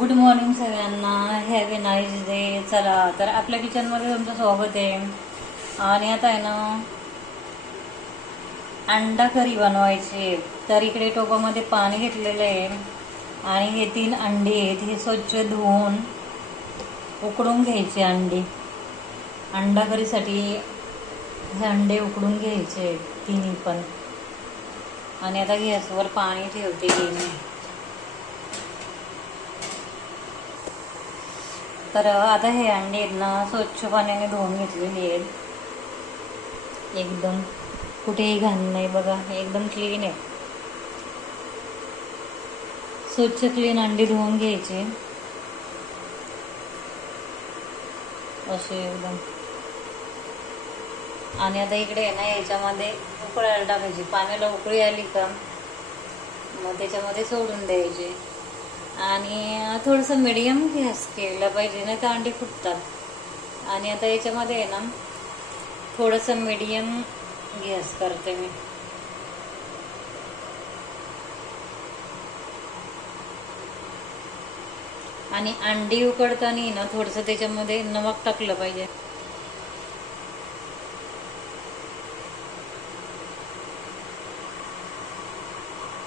Good morning सगळ्यांना. Have a nice day. चला तर आपल्या किचनमध्ये तुमचं स्वागत आहे. आणि आता आहे ना अंडा करी बनवायची. तर इकडे टोपामध्ये पाणी घेतलेलं आहे आणि हे 3 अंडी आहेत. हे स्वच्छ धुवून उकडून घ्यायचे अंडी. अंडा करीसाठी हे अंडे उकडून घ्यायचे तिन्ही पण. आणि आता गॅसवर पाणी ठेवते मी. तर आता हे अंडे आहेत ना स्वच्छ पाण्याने धुवून घेतलेली आहेत. एकदम कुठेही घाण नाही बघा, एकदम क्लीन आहे. स्वच्छ क्लीन अंडी धुवून घ्यायचे असे एकदम. आणि आता इकडे आहे ना याच्यामध्ये उकळायला टाकायची. पाण्याला उकळी आली का मग त्याच्यामध्ये सोडून द्यायचे. आणि थोडंसं मीडियम गॅस केला पाहिजे, नाही तर अंडी फुटतात. आणि आता याच्यामध्ये आहे ना थोडंसं मीडियम गॅस करते मी. आणि अंडी उकडताना ना थोडंसं त्याच्यामध्ये नमक टाकलं पाहिजे.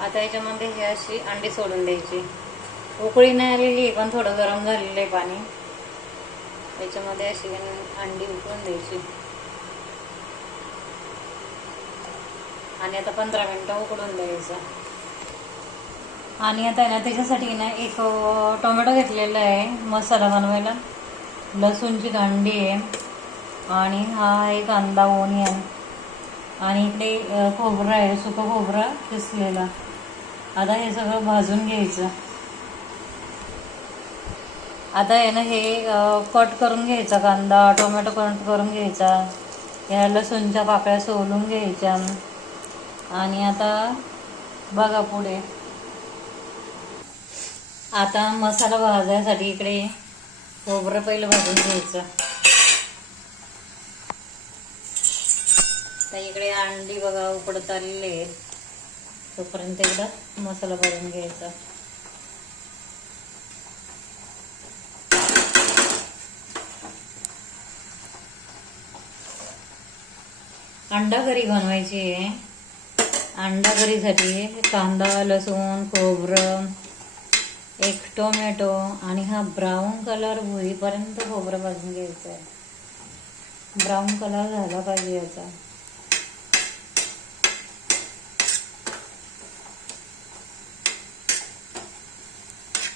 आता याच्यामध्ये हे अशी अंडी सोडून द्यायची. उकळी नाही आलेली पण थोडं गरम झालेलं आहे पाणी. याच्यामध्ये अशी अंडी उकळून द्यायची. आणि आता 15 मिनिटं उकडून द्यायचं. आणि आता ना त्याच्यासाठी ना एक टोमॅटो घेतलेला आहे मसाला बनवायला. लसूणची कांडी आहे आणि हा आहे कांदा ओनियन. आणि इकडे खोबरं आहे, सुकं खोबरं किसलेलं. आता हे सगळं भाजून घ्यायचं. आता आहे ना हे कट करून घ्यायचा. कांदा टोमॅटो कट करून घ्यायचा. या लसूणच्या पाकळ्या सोलून घ्यायच्या. आणि आता बघा पुढे. आता मसाला भाजायसाठी इकडे खोबरं पहिलं भाजून घ्यायचं. तर इकडे अंडी बघा उकडत आलेली आहेत. तोपर्यंत एकदा मसाला भाजून घ्यायचा. अंडा करी बनवायची आहे. अंडा करीसाठी कांदा लसूण खोबरं एक टोमॅटो आणि हा ब्राऊन कलर होईपर्यंत खोबरं भाजून घ्यायचं आहे. ब्राऊन कलर झाला पाहिजे याचा.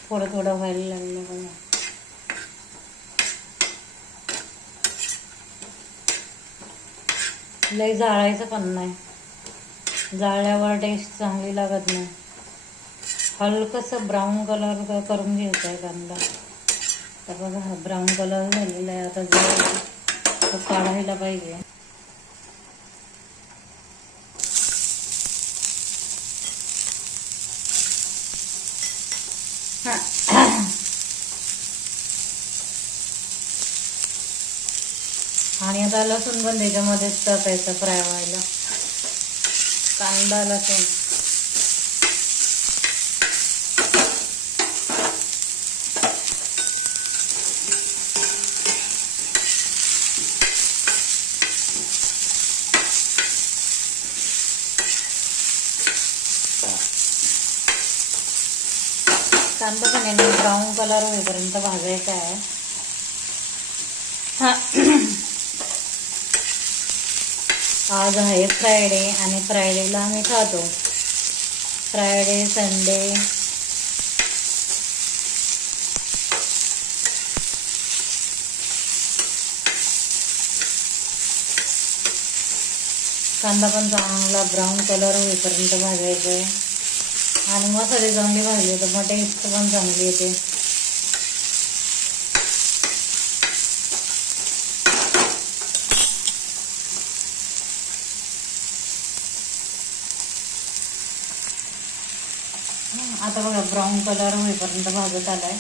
थोडं थोडं व्हायला लागलं बघा. लई जाळायचं पण नाही, जाळल्यावर टेस्ट चांगली लागत नाही. हलकंसं ब्राऊन कलर करून घ्यायचा आहे कांदा. तर बघा हा ब्राऊन कलर झालेला आहे. आता जो काढायला पाहिजे. आणि आता लसूण पण त्याच्यामध्येच टाकायचं फ्राय व्हायला. कांदा लसूण कांदा पण आहे ना ब्राऊन कलर होईपर्यंत भाजायचा आहे. आज आहे फ्रायडे आणि फ्रायडेला आम्ही खातो. फ्रायडे संडे कांदा पण चांगला ब्राऊन कलर होईपर्यंत भाजायचा आहे. आणि मसाले चांगले भाजले तर मग टेस्ट पण चांगली येते. आता बघा ब्राऊन कलर होईपर्यंत भाजत आलाय.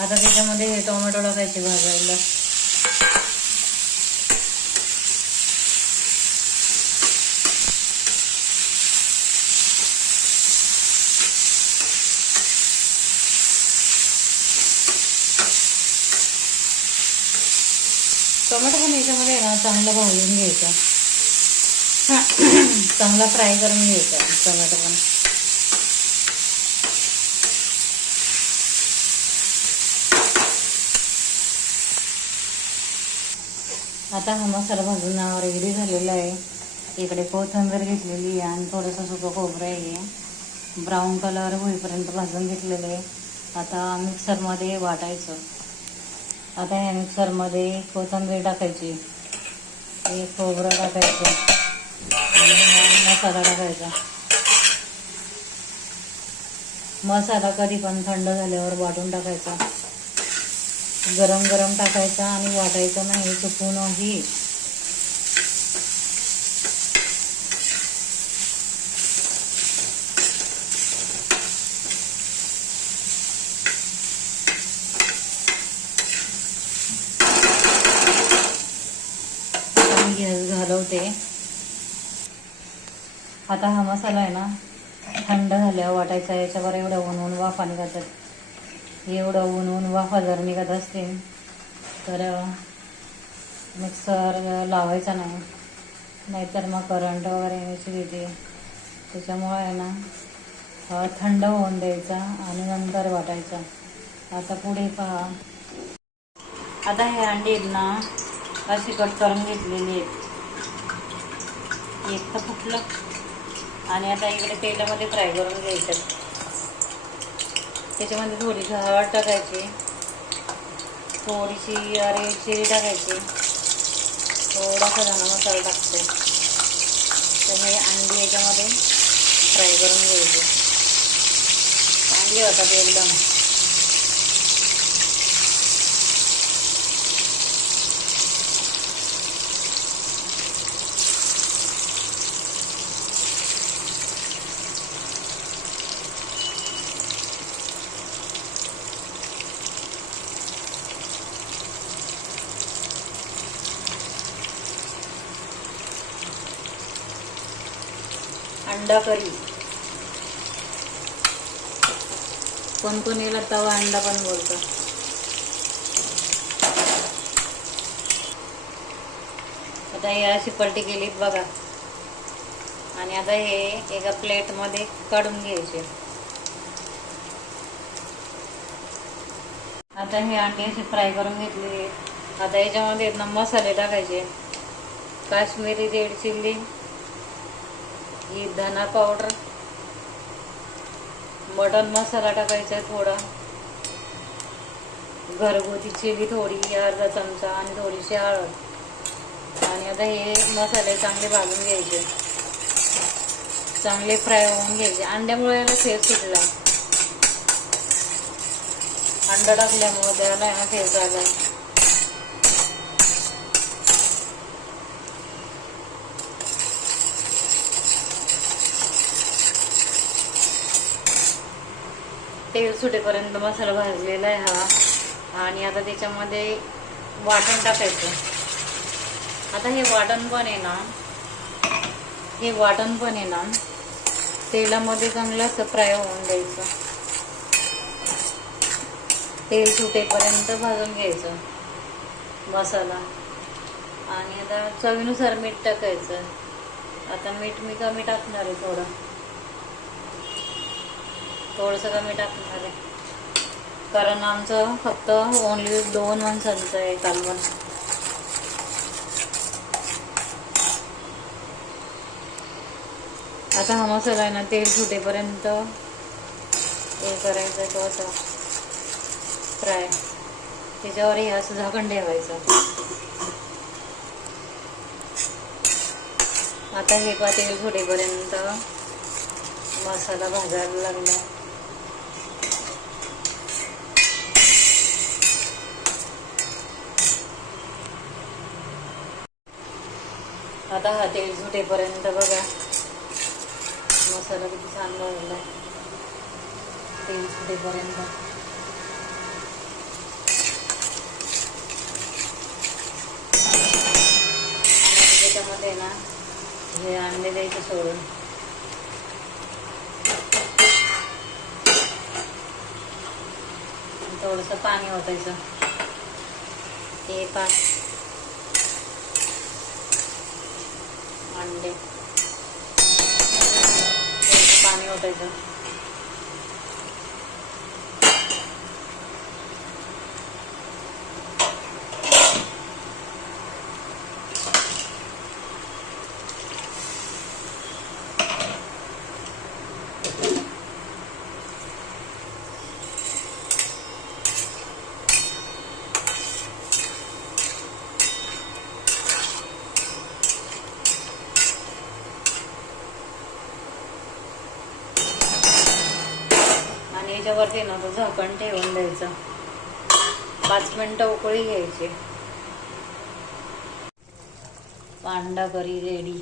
आता त्याच्यामध्ये टोमॅटो टाकायचे भाजायला. टोमॅटो पण याच्यामध्ये आहे ना चांगलं भाजून घ्यायचं. चांगला फ्राय करून घ्यायचा टोमॅटो पण. आता हा मसाला भाजून रेडी झालेला आहे. इकडे कोथिंबीर घेतलेली आहे आणि थोडंसं सुकं खोबरं आहे. ब्राऊन कलर होईपर्यंत भाजून घेतलेलं आहे. आता मिक्सरमध्ये वाटायचं. आता ह्या मिक्सरमध्ये कोथिंबीर टाकायची, हे खोबरं टाकायचं आणि मसाला टाकायचा. मसाला कधी पण थंड झाल्यावर वाटून टाकायचा. गरम गरम टाकायचा आणि वाटायचं नाही चुकूनही. गॅस घालवते. आता हा मसाला आहे ना थंड झाल्यावर वाटायचा. याच्यावर एवढं ऊन वाफा निघतात. एवढं ऊन वाफा जर निघत असतील तर मिक्सर लावायचा नाही, नाहीतर मग करंट वगैरे येण्याची भीती. त्याच्यामुळे आहे ना थंड होऊन द्यायचा आणि नंतर वाटायचा. आता पुढे पहा. आता हे अंडी आहेत ना अशी कट करून घेतलेली आहेत. एक तर फुटलं आणि आता इकडे तेलामध्ये फ्राय करून घ्यायचं. त्याच्यामध्ये थोडीशी हळद टाकायची, थोडीशी रेड चिली टाकायची, थोडासा धना मसाला टाकते. तर हे अंडी याच्यामध्ये फ्राय करून घ्यायचे. चांगले होतात एकदम. अंडा करी, कोण याला तवा अंडा पण बोलतं. आता हे अशी पलटी केलीत बघा आणि आता हे एका प्लेटमध्ये काढून घ्यायचे. आता हे अंडे असे फ्राय करून घेतले. आता याच्यामध्ये मसाले टाकायचे. काश्मीरी रेड चिल्ली, ही धना पावडर, मटन मसाला टाकायचा थोडा, घरगुती चिली थोडी अर्धा चमचा आणि थोडीशी हळद. आणि आता हे मसाले चांगले भाजून घ्यायचे, चांगले फ्राय होऊन घ्यायचे. अंड्यामुळे याला फेस सुटला, अंडा टाकल्यामुळे त्याला फेस आला. तेल सुटेपर्यंत मसाला भाजलेला आहे हा. आणि आता त्याच्यामध्ये वाटण टाकायचं. आता हे वाटण पण आहे ना तेलामध्ये चांगलं असं फ्राय होऊन द्यायचं. तेल सुटेपर्यंत भाजून घ्यायचं मसाला. आणि आता चवीनुसार मीठ टाकायचं. आता मीठ मी कमी टाकणार आहे, थोडंसं कमी टाकणार आहे, कारण आमचं फक्त ओनली 2 माणसांचं आहे कालवण. आता हा मसाला आहे ना तेल सुटेपर्यंत हे करायचं, थोडंसं फ्राय. त्याच्यावर हे असं झाकण ठेवायचं. आता हे तेल सुटेपर्यंत मसाला भाजायला लागला. आता हा तेल सुटेपर्यंत बघा मसाला किती छान भाजला तेल सुटेपर्यंत. आणि त्याच्यामध्ये ना हे अंडे द्यायचं सोडून. थोडंसं पाणी ओतायचं. हे अंडे, पाणी ओतायचं. आणि याच्यावरती ना तो झाकण ठेवून द्यायचं. 5 मिनिटं उकळी घ्यायची. अंडा करी रेडी.